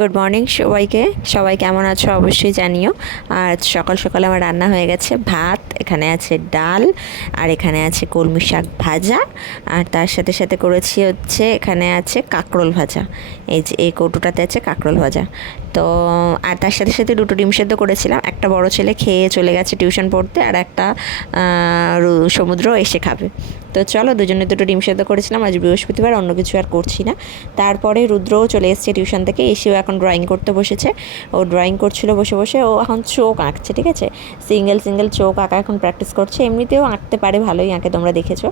Good morning সবাইকে। সবাই কেমন আছো অবশ্যই জানিও। আর সকাল সকাল আমার রান্না হয়ে গেছে, ভাত, এখানে আছে ডাল, আর এখানে আছে কলমি শাক ভাজা, আর তার সাথে সাথে করেছি হচ্ছে এখানে আছে কাঁকরোল ভাজা। এই যে এই কৌটোটাতে আছে কাঁকরোল ভাজা। তো আর তার সাথে সাথে দুটো ডিম সেদ্ধ করেছিলাম। একটা বড় ছেলে খেয়ে চলে গেছে টিউশন পড়তে, আর একটা সমুদ্র এসে খাবে। তো চলো, দুজনে দুটো ডিম সেদ্ধ করেছিলাম। আজ বৃহস্পতিবার, অন্য কিছু আর করছি না। তারপরে রুদ্রও চলে এসেছে টিউশন থেকে, এসেও এখন ড্রয়িং করতে বসেছে। ও ড্রয়িং করছিল বসে বসে, ও এখন চোখ আঁকছে, ঠিক আছে, সিঙ্গেল সিঙ্গেল চোখ আঁকা এখন প্র্যাকটিস করছে। এমনিতেও আঁকতে পারে, ভালোই আঁকে, তোমরা দেখেছো।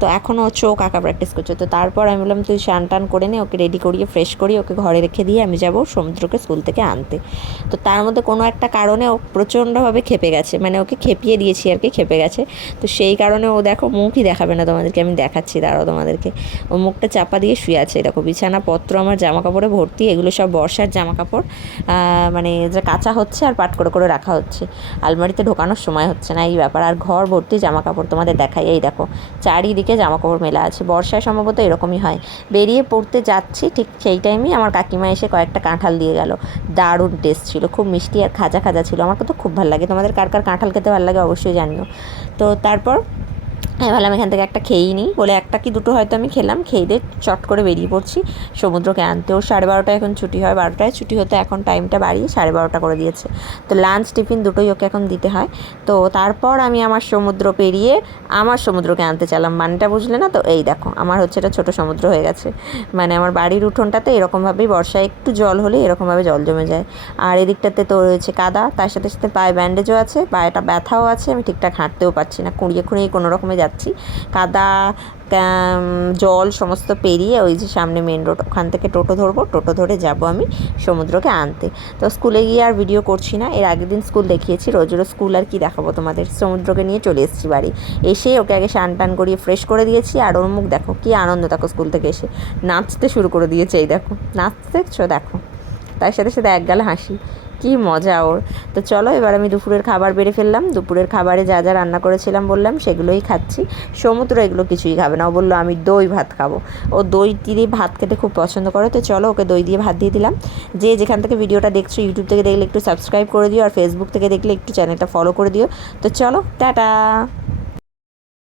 তো এখন ও চোখ আঁকা প্র্যাকটিস করছে। তো তারপর আমি বললাম তুই স্নান টান করে নে, ওকে রেডি করিয়ে ফ্রেশ করিয়ে ওকে ঘরে রেখে দিয়ে আমি যাব সমুদ্রকে স্কুল থেকে আনতে। তো তার মধ্যে কোনো একটা কারণে ও প্রচণ্ডভাবে ক্ষেপে গেছে, মানে ওকে খেপিয়ে দিয়েছি আর কি, ক্ষেপে গেছে। তো সেই কারণে ও দেখো মুখই দেখাবে না তোমাদেরকে, আমি দেখাচ্ছি দাঁড়াও তোমাদেরকে। ও মুখটা চাপা দিয়ে শুয়ে আছে, দেখো বিছানাপত্র আমার জামা কাপড়ে ভর্তি। এগুলো সব বর্ষার জামা কাপড়, মানে যে কাঁচা হচ্ছে আর পাট করে করে রাখা হচ্ছে, আলমারিতে ঢোকানোর সময় হচ্ছে না, এই ব্যাপার। আর ঘর ভর্তি জামা কাপড়, তোমাদের দেখাই, এই দেখো চারিদিকে জামা কাপড় মেলা আছে। বর্ষায় সম্ভবত এরকমই হয়। বেরিয়ে পড়তে যাচ্ছি, ঠিক সেই টাইমেই আমার কাকিমা এসে কয়েকটা কাঁঠাল দিয়ে গেল। দারুণ টেস্ট ছিল, খুব মিষ্টি আর খাজা খাজা ছিল। আমার তো খুব ভালো লাগে। তোমাদের কার কার কাঁঠাল খেতে ভালো লাগে অবশ্যই জানিও। তো তারপর আমি ভাবলাম এখান থেকে একটা খেয়েই নিই, বলে একটা কি দুটো হয়তো আমি খেলাম। খেয়ে দিয়ে চট করে বেরিয়ে পড়ছি সমুদ্রকে আনতে। ওর 12:30টায় এখন ছুটি হয়, 12টায় ছুটি হতে এখন টাইমটা বাড়িয়ে 12:30 করে দিয়েছে। তো লাঞ্চ টিফিন দুটোই ওকে এখন দিতে হয়। তো তারপর আমি আমার সমুদ্র পেরিয়ে আমার সমুদ্রকে আনতে চাইলাম, মানেটা বুঝলে না? তো এই দেখো আমার হচ্ছে এটা ছোটো সমুদ্র হয়ে গেছে। মানে আমার বাড়ির উঠোনটাতে এরকমভাবেই বর্ষায় একটু জল হলে এরকমভাবে জল জমে যায়। আর এদিকটাতে তো রয়েছে কাদা, তার সাথে সাথে পায়ে ব্যান্ডেজও আছে, পায়েটা ব্যথাও আছে। আমি ঠিকঠাক হাঁটতেও পারছি না, খুঁড়িয়ে খুঁড়িয়ে কোনো রকমে যাচ্ছি। কাদা, জল সমস্ত পেরিয়ে ওই যে সামনে মেন রোড, ওখান থেকে টোটো ধরবো, টোটো ধরে যাব আমি সমুদ্রকে আনতে। তো স্কুলে গিয়ে আর ভিডিও করছি না, এর আগের দিন স্কুল দেখিয়েছি, রোজ রোজ স্কুল আর কি দেখাবো তোমাদের। সমুদ্রকে নিয়ে চলে এসেছি বাড়ি, এসে ওকে আগে স্নান টান করিয়ে ফ্রেশ করে দিয়েছি। আর ওর মুখ দেখো কী আনন্দ, দেখো স্কুল থেকে এসে নাচতে শুরু করে দিয়েছে, এই দেখো নাচতে দেখছো, দেখো তার সাথে সাথে এক গালে হাসি, কী মজা ওর। তো চলো এবার আমি দুপুরের খাবার বেড়ে ফেললাম। দুপুরের খাবারে যা যা রান্না করেছিলাম বললাম সেগুলোই খাচ্ছি। সমুদ্র এগুলো কিছুই খাবে না, ও বললো আমি দই ভাত খাবো। ও দই দিয়ে ভাত খেতে খুব পছন্দ করে। তো চলো ওকে দই দিয়ে ভাত দিয়ে দিলাম। যে যেখান থেকে ভিডিওটা দেখছো, ইউটিউব থেকে দেখলে একটু সাবস্ক্রাইব করে দিও, আর ফেসবুক থেকে দেখলে একটু চ্যানেলটা ফলো করে দিও। তো চলো টাটা।